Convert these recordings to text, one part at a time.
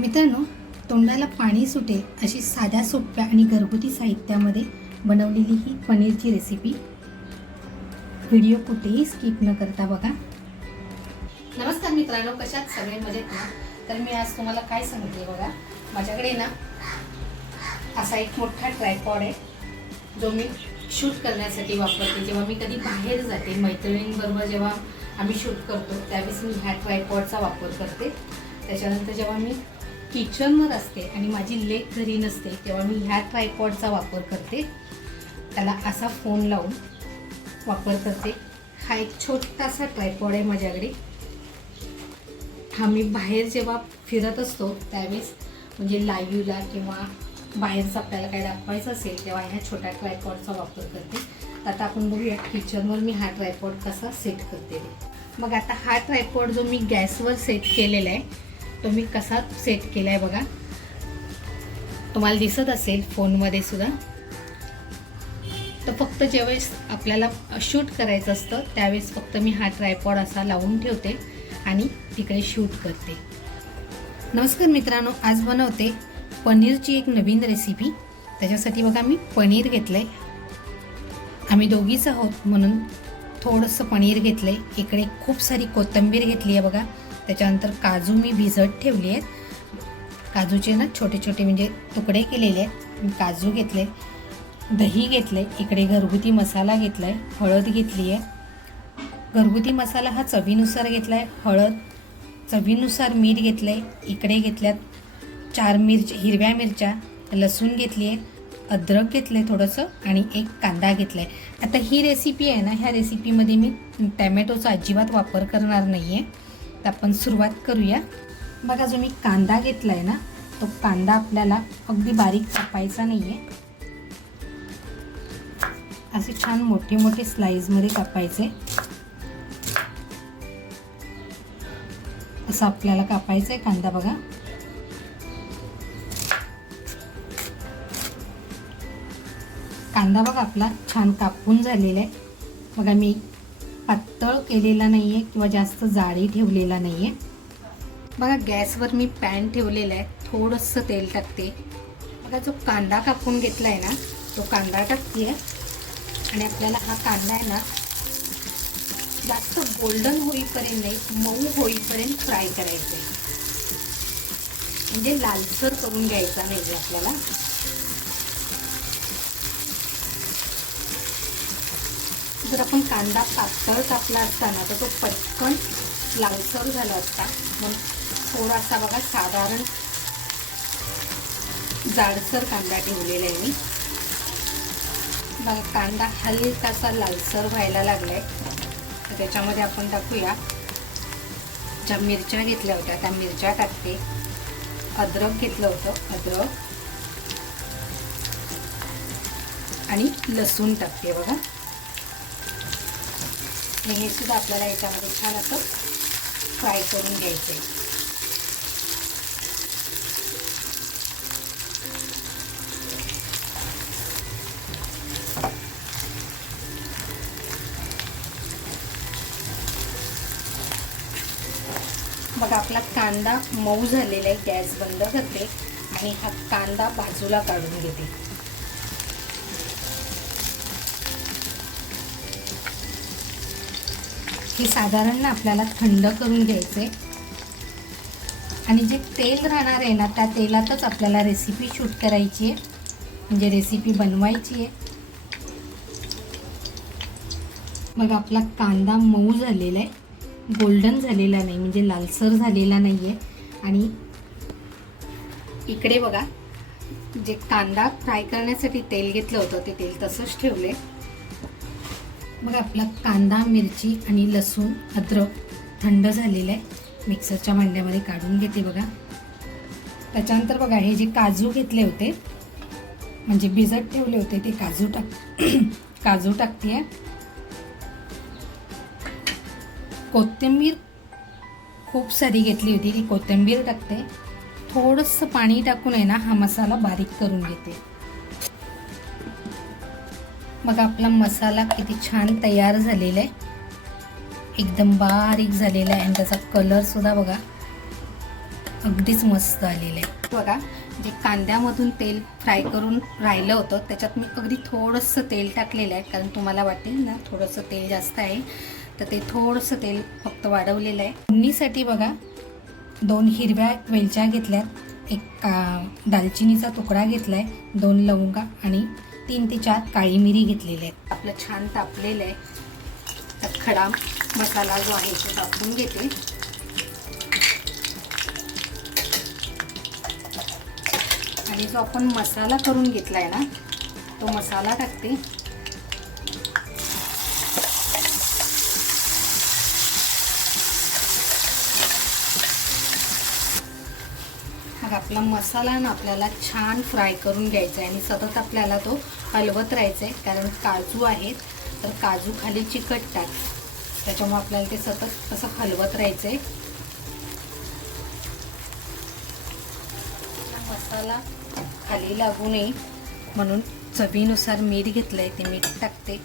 मित्रांनो तोंडाला पाणी सुटेल अशी साध्या सोप्या आणि घरगुती साहित्यामध्ये बनवलेली ही पनीरची रेसिपी व्हिडिओ कुठेही स्किप न करता बघा. नमस्कार मित्रांनो कशात सगळे मजेत ना? तर मी आज तुम्हाला काय सांगते बघा? माझ्याकडे ना असा एक मोठा ट्रायपॉड आहे जो मी शूट करण्यासाठी वापरते. जेव्हा मी कधी बाहेर जाते मैत्रिणींबरोबर जेव्हा आम्ही शूट करतो त्यावेळेस मी ह्या ट्रायपॉडचा वापर करते. त्याच्यानंतर जेव्हा मी किचनवर असते आणि माझी लेक घरी नसते तेव्हा मी ह्या ट्रायपॉडचा वापर करते. त्याला असा फोन लावून वापर करते. हा एक छोटासा ट्रायपॉड आहे माझ्याकडे. हा मी बाहेर जेव्हा फिरत असतो त्यावेळेस म्हणजे लाईव्हला किंवा बाहेरचं आपल्याला काय दाखवायचं असेल तेव्हा ह्या छोट्या ट्रायपॉडचा वापर करते. आता आपण बघूया किचनवर मी हा ट्रायपॉड कसा सेट करते. मग आता हा ट्रायपॉड जो मी गॅसवर सेट केलेला आहे तो मी कसा सेट केला आहे बघा. तुम्हाला दिसत असेल फोनमध्ये सुद्धा. तर फक्त ज्यावेळेस आपल्याला शूट करायचं असतं त्यावेळेस फक्त मी हा ट्रायपॉड असा लावून ठेवते आणि तिकडे शूट करते. नमस्कार मित्रांनो आज बनवते पनीरची एक नवीन रेसिपी त्याच्यासाठी बघा मी पनीर घेतलं आहे आम्ही दोघीच आहोत म्हणून थोडंसं पनीर घेतलं आहे इकडे खूप सारी कोथिंबीर घेतली आहे बघा. त्याच्यानंतर काजू मी भिजत ठेवली आहेत. काजूचे ना छोटे छोटे म्हणजे तुकडे केलेले आहेत. काजू घेतले दही घेतले इकडे घरगुती मसाला घेतला आहे हळद घेतली आहे. घरगुती मसाला हा चवीनुसार घेतला आहे हळद चवीनुसार मीठ घेतलं आहे इकडे घेतल्यात चार मिरच्या हिरव्या मिरच्या लसूण घेतली आहे अद्रक घेतलं आहे थोडंसं आणि एक कांदा घेतला आहे आता ही रेसिपी आहे ना ह्या रेसिपीमध्ये मी टॅमॅटोचा अजिबात वापर करणार नाही आहे तर आपण सुरुवात करूया. बघा जो मी कांदा घेतला आहे ना तो कांदा आपल्याला अगदी बारीक कापायचा नाही आहे असे छान मोठे मोठे स्लाईजमध्ये कापायचे. असं आपल्याला कापायचं आहे कांदा बघा. कांदा बघा आपला छान कापून झालेला आहे बघा मी पातळ केलेला नाही आहे किंवा जास्त जाळी ठेवलेला नाही आहे बघा गॅसवर मी पॅन ठेवलेला आहे. थोडंसं तेल टाकते. बघा जो कांदा कापून घेतला आहे ना तो कांदा टाकते आणि आपल्याला हा कांदा आहे ना जास्त गोल्डन होईपर्यंत नाही मऊ होईपर्यंत फ्राय करायचं आहे म्हणजे लालसर करून घ्यायचा नाही आपल्याला. जर आपण कांदा पातळ कापला असता ना तर तो पटकन लालसर झाला असता. मग थोडासा बघा साधारण जाडसर कांदा ठेवलेला आहे मी. बघा कांदा हलकासा लालसर व्हायला लागलाय. तर त्याच्यामध्ये आपण टाकूया. ज्या मिरच्या घेतल्या होत्या त्या मिरच्या टाकते. अद्रक घेतलं होतं अद्रक. आणि लसूण टाकते बघा. आणि हे सुद्धा आपल्याला याच्यामध्ये छान असं फ्राय करून घ्यायचं आहे बघा आपला कांदा मऊ झालेला आहे गॅस बंद करते आणि हा कांदा बाजूला काढून घेते. हे साधारण ना आपल्याला थंड करून घ्यायचे आणि जे तेल राहणार आहे ना त्या तेलातच आपल्याला रेसिपी शूट करायची आहे. म्हणजे रेसिपी बनवायची आहे. मग आपला कांदा मऊ झालेला आहे. गोल्डन झालेला नाही म्हणजे लालसर झालेला नाही आहे आणि इकडे बघा जे कांदा फ्राय करण्यासाठी तेल घेतलं होतं ते तेल तसंच ठेवले मग आपला कांदा मिरची आणि लसूण अद्रक थंड झालेलं आहे. मिक्सरच्या भांड्यामध्ये काढून घेते बघा. त्याच्यानंतर बघा हे जे काजू घेतले होते म्हणजे भिजत ठेवले होते ते काजू टाक काजू टाकते कोथिंबीर खूप सारी घेतली होती ती कोथिंबीर टाकते. थोडंसं पाणी टाकून आहे ना हा मसाला बारीक करून घेते. मग आपला मसाला किती छान तयार झालेला आहे. एकदम बारीक झालेला आहे. आणि त्याचा कलरसुद्धा बघा अगदीच मस्त आलेलं आहे. बघा जे कांद्यामधून तेल फ्राय करून राहिलं होतं त्याच्यात मी अगदी थोडंसं तेल टाकलेलं आहे. कारण तुम्हाला वाटेल ना थोडंसं तेल जास्त आहे. तर ते थोडंसं तेल फक्त वाढवलेलं आहे. फोडणीसाठी बघा दोन हिरव्या वेलच्या घेतल्यात एक का दालचिनीचा तुकडा घेतला आहे दोन लवंगा आणि तीन ते चार काळी मिरी घेतलेली आहेत. आपलं छान तापलेलं आहे. त्यात खडा मसाला जो आहे तो टाकून घेते. आणि जो आपण मसाला करून घेतला आहे ना तो मसाला टाकते. मग आपला मसाला ना आपल्याला छान फ्राय करून घ्यायचा आहे. आणि सतत आपल्याला तो हलवत राहायचा आहे. कारण काजू आहेत. तर काजू खाली चिकटतात त्याच्यामुळे आपल्याला ते सतत असं हलवत राहायचं आहे. मसाला खाली लागू नये. म्हणून चवीनुसार मीठ घेतलं आहे ते मीठ टाकते.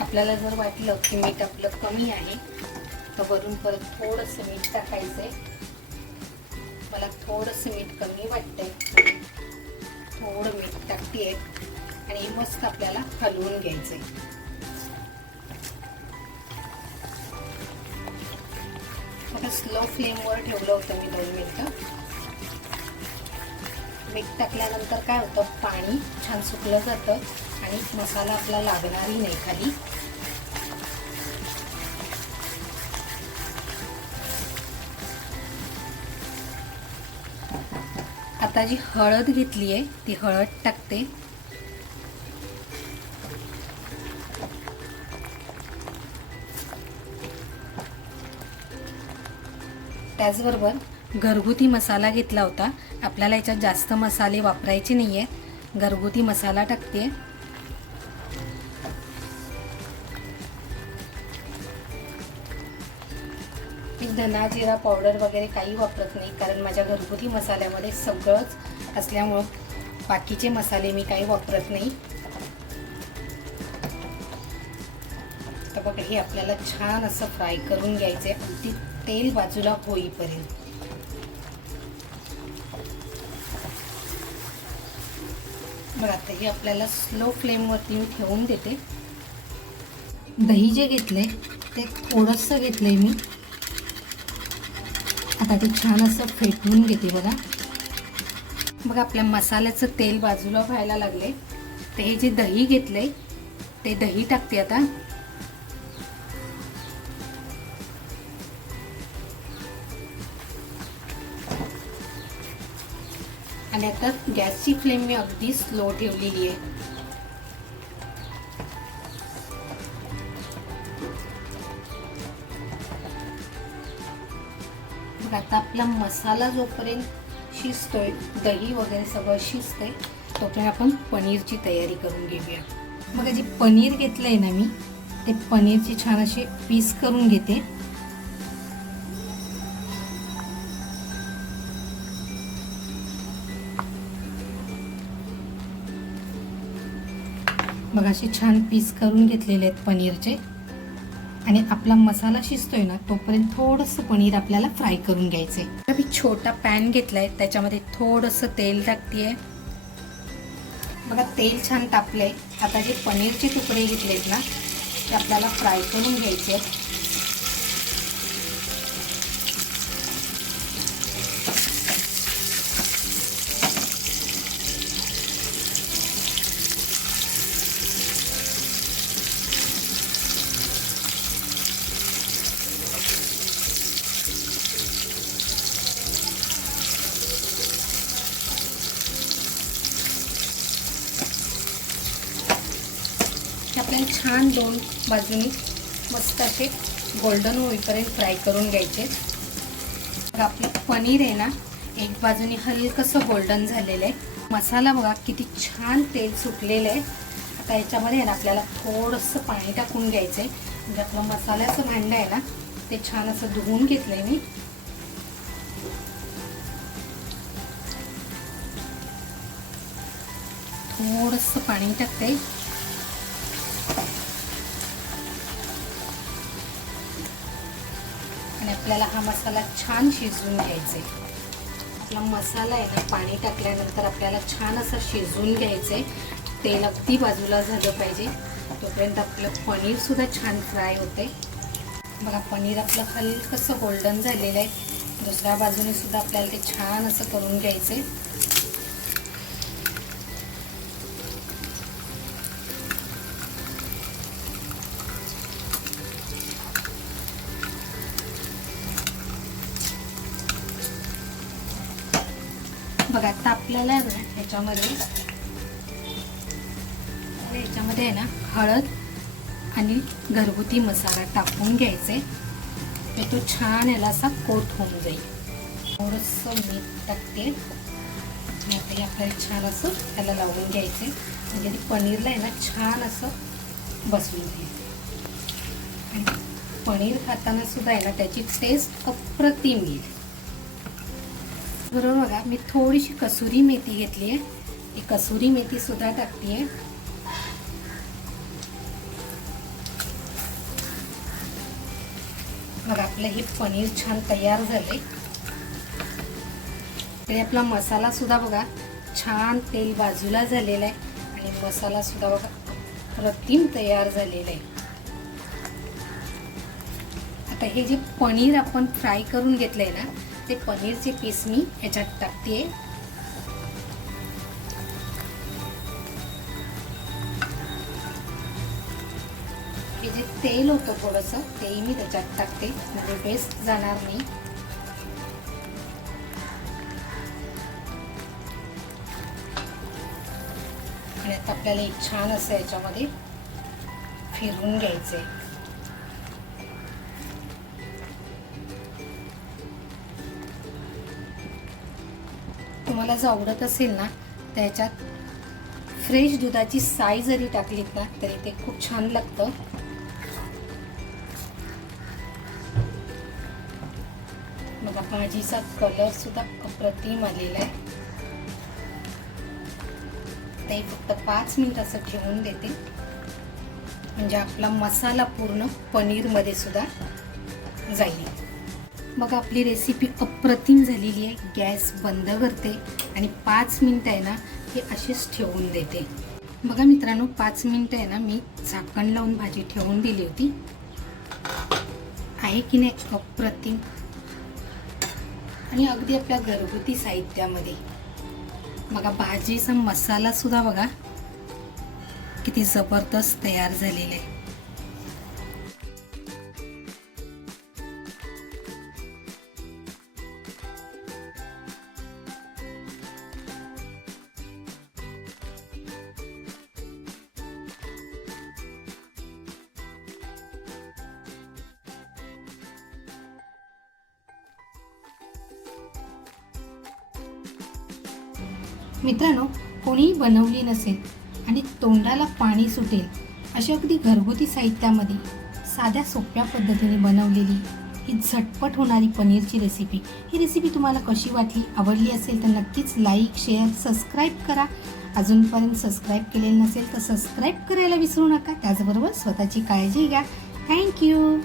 आपल्याला जर वाटलं की मीठ आपलं कमी आहे तर वरून परत थोडंसं मीठ टाकायचं आहे मला थोडंसं मीठ कमी वाटतंय. थोडं मीठ टाकते आणि मस्त आपल्याला हलवून घ्यायचं आहे स्लो फ्लेमवर ठेवलं होतं मी दोन मिनटं. मीठ टाकल्यानंतर काय होतं? पाणी छान सुकलं जातं आणि मसाला आपला लागणारही नाही खाली. आता जी हळद घेतली आहे ती हळद टाकते. त्याचबरोबर घरगुती मसाला घेतला होता. आपल्याला याच्यात जास्त मसाले वापरायचे नाही आहेत घरगुती मसाला टाकते. मी धना जिरा पावडर वगैरे काही वापरत नाही कारण माझ्या घरगुती मसाल्यामध्ये सगळंच असल्यामुळं बाकीचे मसाले मी काही वापरत नाही. तर बघा हे आपल्याला छान असं फ्राय करून घ्यायचं आहे अगदी तेल बाजूला होईपर्यंत. बघा आता हे आपल्याला स्लो फ्लेमवरती मी ठेवून देते. दही जे घेतले ते थोडंसं घेतलंय मी. आता ते छान असं फेटवून घेते बघा. बघा आपल्या मसाल्याचं तेल बाजूला व्हायला लागले तर हे जे दही घेतलंय ते दही टाकते आता. आणि आता गॅसची फ्लेम मी अगदी स्लो ठेवलेली आहे. आता आपला मसाला जोपर्यंत शिजतोय दही वगैरे सगळं शिजतंय तोपर्यंत आपण पनीरची तयारी करून घेऊया. मग जे पनीर घेतलं आहे ना मी ते पनीरचे छान असे पीस करून घेते. मग असे छान पीस करून घेतलेले आहेत पनीरचे. आणि आपला मसाला शिजतोय ना तोपर्यंत थोडंसं पनीर आपल्याला फ्राय करून घ्यायचं आहे मी छोटा पॅन घेतलाय त्याच्यामध्ये थोडंसं तेल टाकते बघा तेल छान तापलंय. आता जे पनीरचे तुकडे घेतलेत ना ते आपल्याला फ्राय करून घ्यायचे आहेत आपल्याला छान दोन बाजूनी मस्त असे गोल्डन होईपर्यंत फ्राय करून घ्यायचे. तर आपलं पनीर आहे ना एक बाजूनी हलकंसं गोल्डन झालेलं आहे. मसाला बघा किती छान तेल सुटलेलं आहे. आता याच्यामध्ये आहे ना आपल्याला थोडंसं पाणी टाकून घ्यायचं आहे म्हणजे आपलं मसाल्याचं भांडं आहे ना ते छान असं धुवून घेतलं आहे मी. थोडंसं पाणी टाकते आपल्याला हा मसाला छान शिजवून घ्यायचा आहे आपला मसाला आहे ना पाणी टाकल्यानंतर आपल्याला छान असं शिजवून घ्यायचं आहे तेल अगदी बाजूला झालं पाहिजे. तोपर्यंत आपलं पनीरसुद्धा छान फ्राय होते बघा पनीर आपलं हलकंसं गोल्डन झालेलं आहे. दुसऱ्या बाजूने सुद्धा आपल्याला ते छान असं करून घ्यायचं आहे बघा आता आपल्याला ना ह्याच्यामध्ये याच्यामध्ये आहे ना हळद आणि घरगुती मसाला टाकून घ्यायचे. ते तो छान याला असा कोट होऊन जाईल. थोडंसं मीठ टाकते. नाही आपल्याला छान असं त्याला लावून घ्यायचे. म्हणजे ते पनीरला आहे ना छान असं बसवून जाईल आणि पनीर खाताना सुद्धा आहे ना त्याची टेस्ट अप्रतिम येईल. बरोबर बघा मी थोडीशी कसुरी मेथी घेतली आहे. ही कसुरी मेथी सुद्धा टाकते आहे. बघा आपलं हे पनीर छान तयार झाले तरी आपला मसाला सुद्धा बघा छान तेल बाजूला झालेला आहे. आणि मसाला सुद्धा बघा प्रतिम तयार झालेला आहे. आता हे जे पनीर आपण फ्राय करून घेतलंय ना ते पनीरचे पीस मी ह्याच्यात टाकते हे जे तेल होतं थोडंसं तेही मी त्याच्यात टाकते म्हणजे वेस्ट जाणार नाही आणि आता आपल्याला एक छान असं याच्यामध्ये फिरून घ्यायचंय तुम्हाला जर आवडत असेल ना त्याच्यात फ्रेश दुधाची साय जरी टाकलीत ना तरी ते खूप छान लागतं. बघा भाजीचा कलर सुद्धा अप्रतिम आलेला आहे. ते फक्त पाच मिनिट असं ठेवून देते. म्हणजे आपला मसाला पूर्ण पनीरमध्ये सुद्धा जाईल. मग आपली रेसिपी अप्रतिम झालेली आहे. गॅस बंद करते आणि पाच मिनटं आहे ना हे अशीच ठेवून देते. बघा मित्रांनो पाच मिनटं आहे ना मी झाकण लावून भाजी ठेवून दिली होती. आहे की नाही? अप्रतिम. आणि अगदी आपल्या घरगुती साहित्यामध्ये. बघा भाजीचा मसालासुद्धा बघा. किती जबरदस्त तयार झालेला आहे. मित्रांनो कोणीही बनवली नसेल आणि तोंडाला पाणी सुटेल अशा अगदी घरगुती साहित्यामध्ये साध्या सोप्या पद्धतीने बनवलेली ही झटपट होणारी पनीरची रेसिपी ही रेसिपी तुम्हाला कशी वाटली आवडली असेल तर नक्कीच लाईक शेअर सबस्क्राईब करा. अजूनपर्यंत सबस्क्राईब केलेलं नसेल तर सबस्क्राईब करायला विसरू नका. त्याचबरोबर स्वतःची काळजी घ्या. थँक्यू